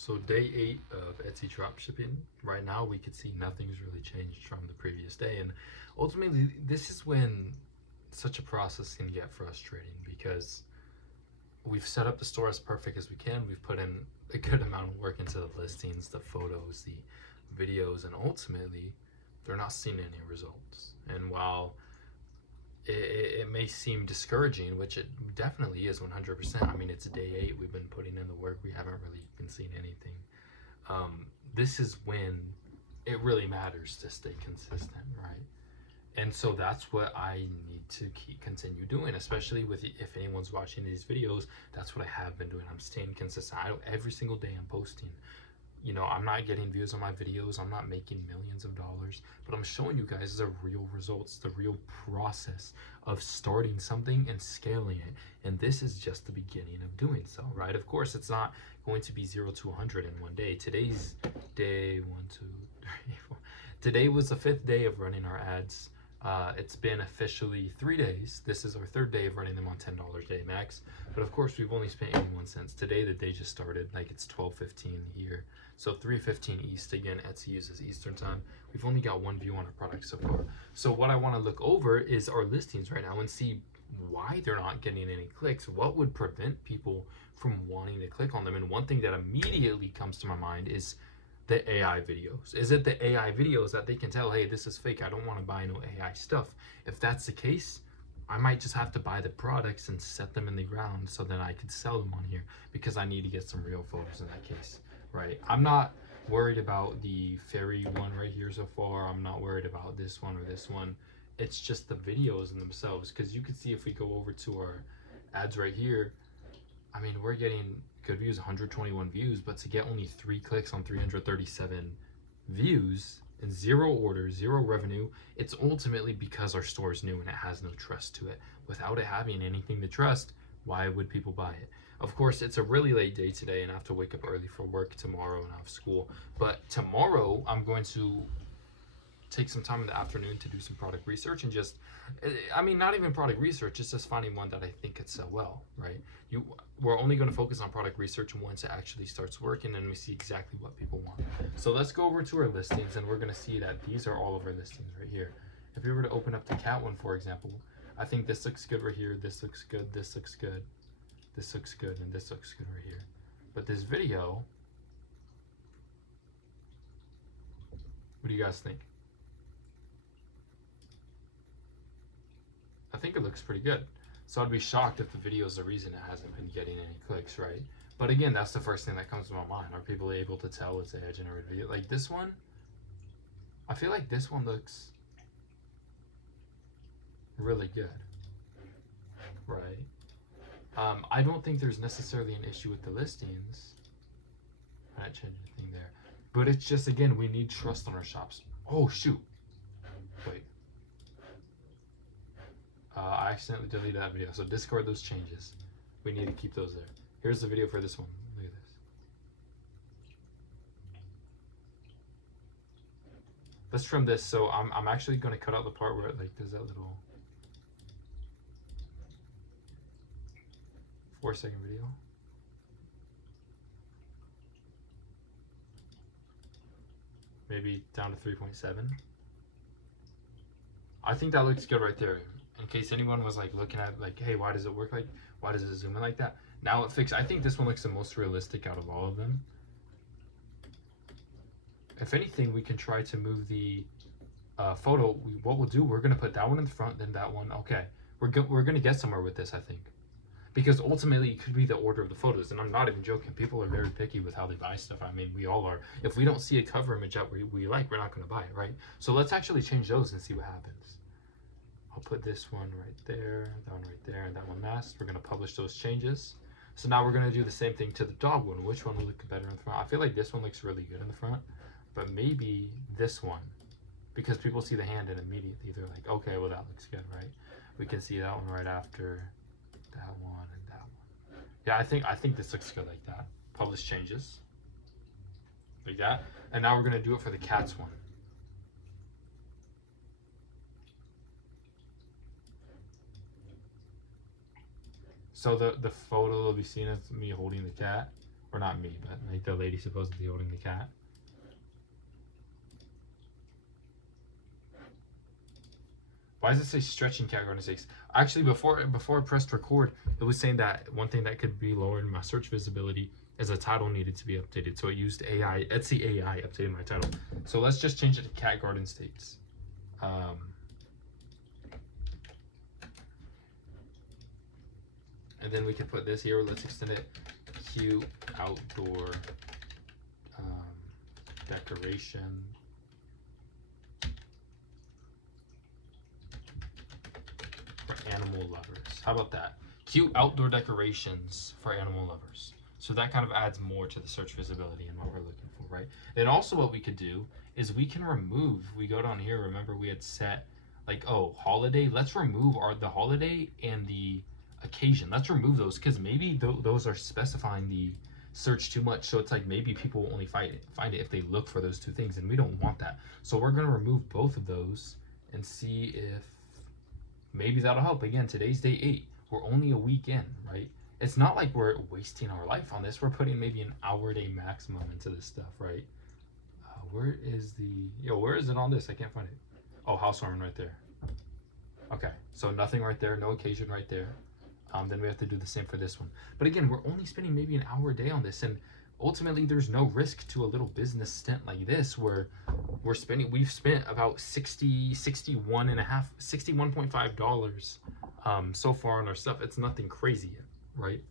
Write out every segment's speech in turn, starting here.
So day 8 of Etsy dropshipping. Right now, we could see nothing's really changed from the previous day, and ultimately, this is when such a process can get frustrating because we've set up the store as perfect as we can. We've put in a good amount of work into the listings, the photos, the videos, and ultimately, they're not seeing any results. And while it may seem discouraging, which it definitely is 100%. I mean, it's day 8. We've been putting in the work. We haven't really been seeing anything. This is when it really matters to stay consistent, right? And so that's what I need to continue doing, especially with if anyone's watching these videos. That's what I have been doing. I'm staying consistent. Every single day I'm posting. I'm not getting views on my videos. I'm not making millions of dollars, but I'm showing you guys the real results, the real process of starting something and scaling it. And this is just the beginning of doing so, right? Of course, it's not going to be 0 to 100 in one day. Today's day 1, 2, 3, 4. Today was the 5th day of running our ads. It's been officially 3 days. This is our 3rd day of running them on $10 a day max. But of course, we've only spent 81 cents. Today, the day just started. Like, it's 12:15 here. So 3:15 East. Again, Etsy uses Eastern time. We've only got 1 view on our product so far. So what I want to look over is our listings right now and see why they're not getting any clicks. What would prevent people from wanting to click on them? And one thing that immediately comes to my mind is the AI videos. Is it the AI videos that they can tell, hey, this is fake, I don't want to buy no AI stuff? If that's the case, I might just have to buy the products and set them in the ground so that I could sell them on here, because I need to get some real photos in that case, right? I'm not worried about the fairy one right here so far. I'm not worried about this one or this one. It's just the videos in themselves, because you can see if we go over to our ads right here, I mean, we're getting good views, 121 views, but to get only 3 clicks on 337 views and 0 orders, 0 revenue, it's ultimately because our store is new and it has no trust to it. Without it having anything to trust, why would people buy it? Of course, it's a really late day today and I have to wake up early for work tomorrow and I have school. But tomorrow, I'm going to take some time in the afternoon to do some product research and not even product research, it's just finding one that I think could sell well, right? We're only going to focus on product research once it actually starts working and we see exactly what people want. So let's go over to our listings and we're going to see that these are all of our listings right here. If we were to open up the cat one, for example, I think this looks good right here, this looks good, this looks good, this looks good, and this looks good right here. But this video, what do you guys think? I think it looks pretty good. So I'd be shocked if the video is the reason it hasn't been getting any clicks, right? But again, that's the first thing that comes to my mind. Are people able to tell it's AI generated video? Like this one, I feel like this one looks really good, right? I don't think there's necessarily an issue with the listings. I didn't change anything there. But it's just, again, we need trust on our shops. Oh, shoot. Wait. I accidentally deleted that video, so discard those changes. We need to keep those there. Here's the video for this one. Look at this. Let's trim this. So I'm actually going to cut out the part where it like does that little 4-second video. Maybe down to 3.7. I think that looks good right there. In case anyone was like looking at like, hey, why does it work like, why does it zoom in like that? Now it fixed. I think this one looks the most realistic out of all of them. If anything, we can try to move the photo. What we'll do, we're gonna put that one in the front, then that one. Okay, we're gonna get somewhere with this, I think, because ultimately it could be the order of the photos. And I'm not even joking. People are very picky with how they buy stuff. I mean, we all are. If we don't see a cover image that we like, we're not gonna buy it, right? So let's actually change those and see what happens. I'll put this one right there, that one right there, and that one masked. We're gonna publish those changes. So now we're gonna do the same thing to the dog one. Which one will look better in the front? I feel like this one looks really good in the front, but maybe this one, because people see the hand and immediately they're like, okay, well that looks good, right? We can see that one right after that one and that one. Yeah, I think this looks good like that. Publish changes, like that. And now we're gonna do it for the cats one. So the photo will be seen as me holding the cat. Or not me, but like the lady supposedly holding the cat. Why does it say stretching cat garden snakes? Actually, before I pressed record, it was saying that one thing that could be lowering my search visibility is the title needed to be updated. So it used AI, Etsy AI updated my title. So let's just change it to cat garden snakes. And then we can put this here. Let's extend it. Cute outdoor decoration. For animal lovers. How about that? Cute outdoor decorations for animal lovers. So that kind of adds more to the search visibility and what we're looking for, right? And also what we could do is we can remove, we go down here, remember we had set like, oh, holiday, let's remove the holiday and the occasion. Let's remove those because maybe those are specifying the search too much. So it's like maybe people will only find it if they look for those two things, and we don't want that. So we're going to remove both of those and see if maybe that'll help. Again, today's day 8. We're only a week in, right? It's not like we're wasting our life on this. We're putting maybe an hour a day maximum into this stuff, right? Where is it on this? I can't find it. Oh, housewarming right there. Okay, so nothing right there, no occasion right there. Then we have to do the same for this one. But again, we're only spending maybe an hour a day on this, and ultimately there's no risk to a little business stint like this where we've spent about $61.5 so far on our stuff. It's nothing crazy yet, right?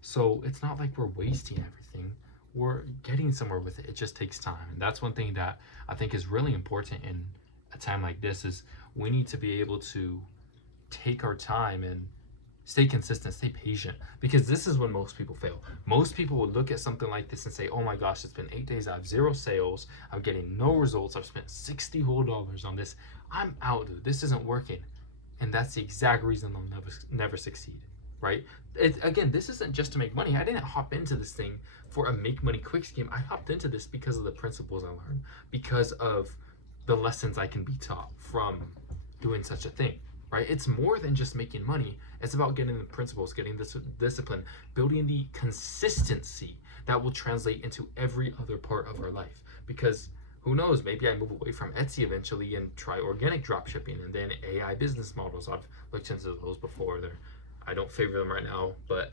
So it's not like we're wasting everything. We're getting somewhere with it. It just takes time. And that's one thing that I think is really important in a time like this is we need to be able to take our time and stay consistent, stay patient, because this is when most people fail. Most people would look at something like this and say, oh my gosh, it's been 8 days, I have 0 sales, I'm getting no results, I've spent $60 whole on this, I'm out, dude, this isn't working. And that's the exact reason they'll never succeed, right? Again, this isn't just to make money. I didn't hop into this thing for a make money quick scheme. I hopped into this because of the principles I learned, because of the lessons I can be taught from doing such a thing. Right? It's more than just making money. It's about getting the principles, getting this discipline, building the consistency that will translate into every other part of our life. Because who knows, maybe I move away from Etsy eventually and try organic dropshipping and then AI business models. I've looked into those before. I don't favor them right now, but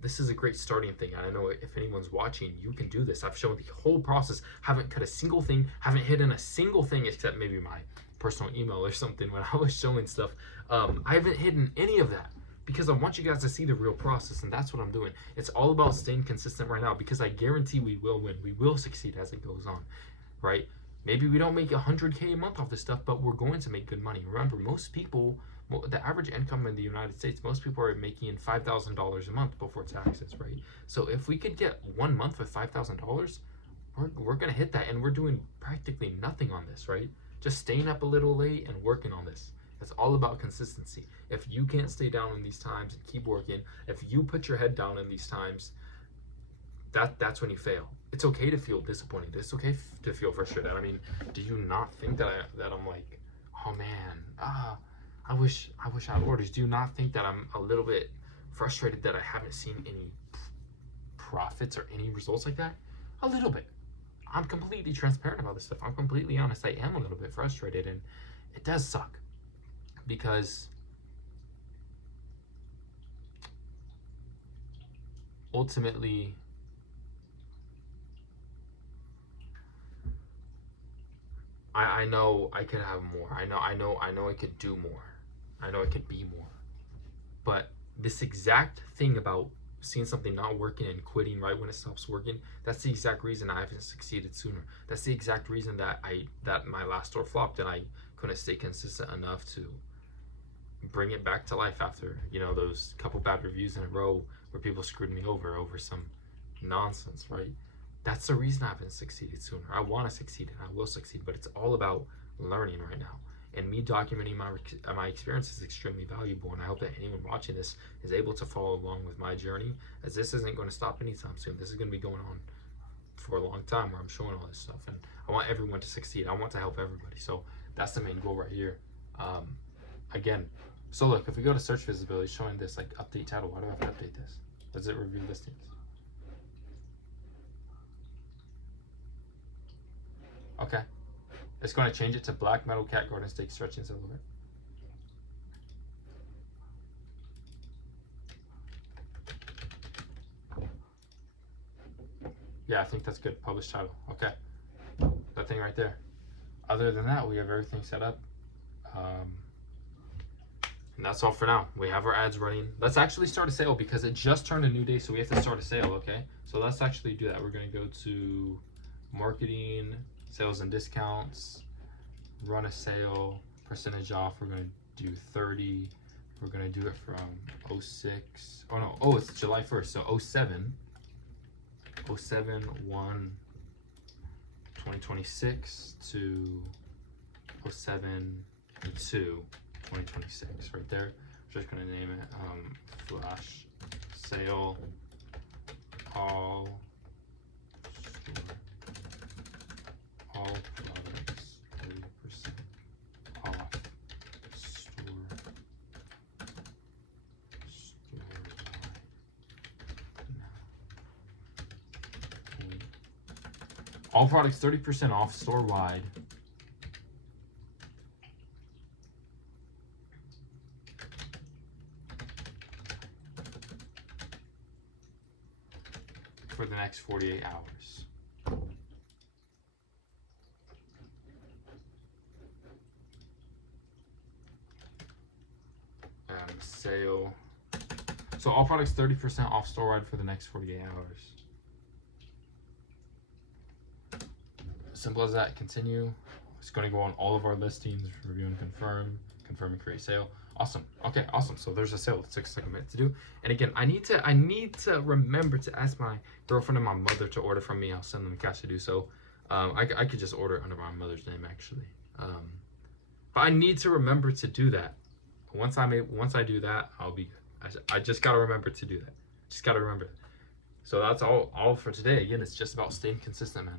this is a great starting thing. And I know if anyone's watching, you can do this. I've shown the whole process, haven't cut a single thing, haven't hidden a single thing except maybe my personal email or something when I was showing stuff. I haven't hidden any of that because I want you guys to see the real process, and that's what I'm doing. It's all about staying consistent right now because I guarantee we will win. We will succeed as it goes on, right? Maybe we don't make 100K a month off this stuff, but we're going to make good money. Remember, most people, the average income in the United States, most people are making $5,000 a month before taxes, right? So if we could get 1 month with $5,000, we're going to hit that, and we're doing practically nothing on this, right? Just staying up a little late and working on this. It's all about consistency. If you can't stay down in these times and keep working, if you put your head down in these times, that's when you fail. It's okay to feel disappointed. It's okay to feel frustrated. I mean, do you not think that I'm like, oh man, I wish I had orders? Do you not think that I'm a little bit frustrated that I haven't seen any profits or any results like that? A little bit. I'm completely transparent about this stuff. I'm completely honest. I am a little bit frustrated, and it does suck because ultimately I know I could have more. I know I could do more. I know I could be more. But this exact thing about seeing something not working and quitting right when it stops working, that's the exact reason I haven't succeeded sooner. That's the exact reason that my last store flopped and I couldn't stay consistent enough to bring it back to life after, those couple bad reviews in a row where people screwed me over some nonsense, right? That's the reason I haven't succeeded sooner. I want to succeed and I will succeed, but it's all about learning right now. And me documenting my experience is extremely valuable, and I hope that anyone watching this is able to follow along with my journey, as this isn't going to stop anytime soon. This is going to be going on for a long time where I'm showing all this stuff, and I want everyone to succeed. I want to help everybody. So that's the main goal right here. Again, so look, if we go to search visibility, showing this like update title, why do I have to update this? Does it review listings? Okay. It's going to change it to black metal cat garden steak stretching silhouette. Yeah, I think that's good. Published title. Okay. That thing right there. Other than that, we have everything set up. And that's all for now. We have our ads running. Let's actually start a sale because it just turned a new day, so we have to start a sale, okay? So let's actually do that. We're gonna go to marketing, sales and discounts, run a sale, percentage off. We're gonna do 30. We're gonna do it from 06. Oh no, oh, it's July 1st, so 07. 07/1 2026 to 07/2 2026 right there. I'm just gonna name it flash sale all products 30% off store all products 30% off store wide. For the next 48 hours. Sale. So all products 30% off store wide for the next 48 hours. Simple as that. Continue. It's going to go on all of our listings. Review and confirm. Confirm and create sale. Awesome. Okay, awesome. So there's a sale. It takes like a minute to do. And again, I need to remember to ask my girlfriend and my mother to order from me. I'll send them cash to do so. I could just order it under my mother's name actually. But I need to remember to do that. Once I do that, I'll be good. I just gotta remember to do that. Just gotta remember that. So that's all for today. Again, it's just about staying consistent, man.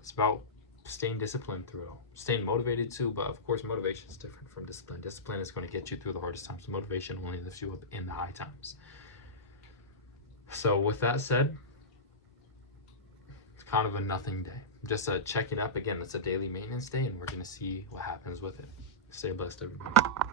It's about staying disciplined through it all. Staying motivated too, but of course motivation is different from discipline. Discipline is going to get you through the hardest times. Motivation only lifts you up in the high times. So with that said, it's kind of a nothing day. Just checking up again. It's a daily maintenance day, and we're going to see what happens with it. Stay blessed, everybody.